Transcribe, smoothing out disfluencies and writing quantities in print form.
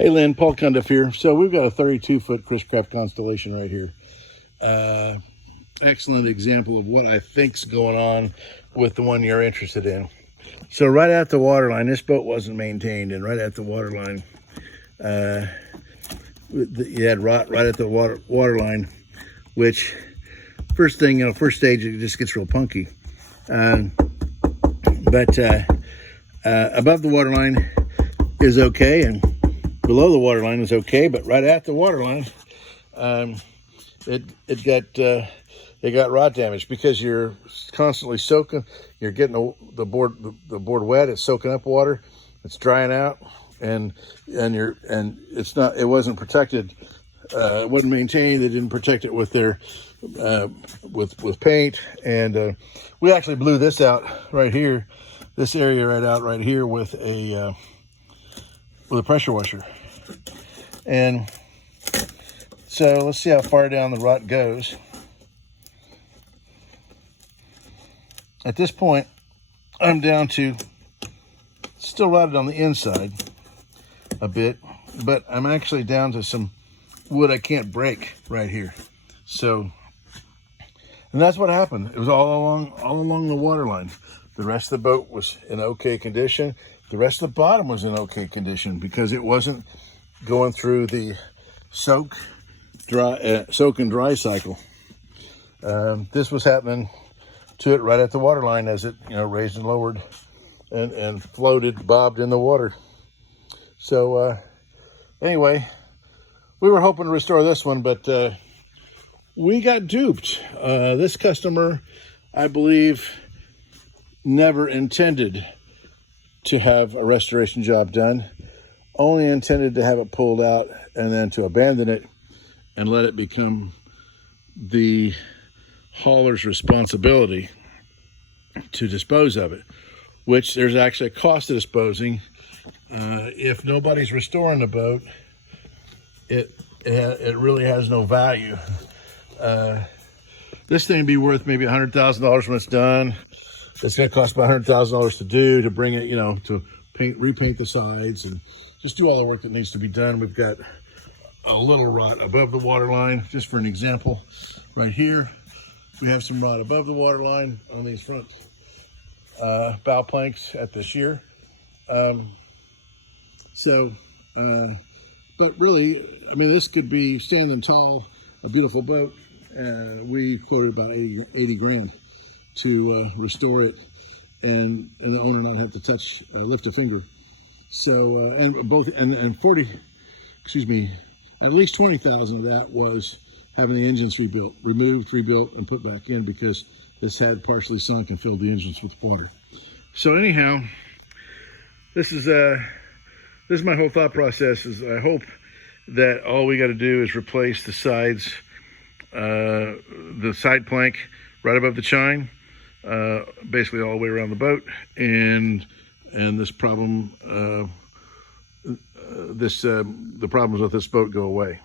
Hey Lynn, Paul Cundiff here. So we've got a 32-foot Chris Craft Constellation right here. Excellent example of what I think's going on with the one you're interested in. So right at the waterline, this boat wasn't maintained, and right at the waterline, you had rot right at the waterline, which first stage it just gets real punky. But above the waterline is okay, and below the waterline is okay, but right at the waterline, it got rot damage because you're constantly soaking. You're getting the board wet. It's soaking up water. It's drying out, and it wasn't protected. It wasn't maintained. They didn't protect it with their with paint, and we actually blew this out right here, this area right here with a pressure washer. And so let's see how far down the rot goes. At this point, I'm down to still rotted on the inside a bit, but I'm actually down to some wood I can't break right here. So, and that's what happened. It was all along the waterline. The rest of the boat was in okay condition. The rest of the bottom was in okay condition because it wasn't going through the soak and dry cycle. This was happening to it right at the waterline as it raised and lowered and floated, bobbed in the water. So anyway, we were hoping to restore this one, but we got duped. This customer, I believe, never intended to have a restoration job done, only intended to have it pulled out and then to abandon it and let it become the hauler's responsibility to dispose of it, which there's actually a cost to disposing. If nobody's restoring the boat, it really has no value. This thing would be worth maybe $100,000 when it's done. It's going to cost about $100,000 to do, to bring it, to repaint the sides and just do all the work that needs to be done. We've got a little rot above the waterline, just for an example. Right here, we have some rot above the waterline on these front bow planks at the shear. But really, I mean, this could be standing tall, a beautiful boat. We quoted about 80 grand to restore it, and the owner not have to lift a finger. So at least 20,000 of that was having the engines removed, rebuilt, and put back in because this had partially sunk and filled the engines with water. So anyhow, this is my whole thought process. Is I hope that all we got to do is replace the sides, the side plank right above the chine, basically all the way around the boat, and this problem, the problems with this boat go away.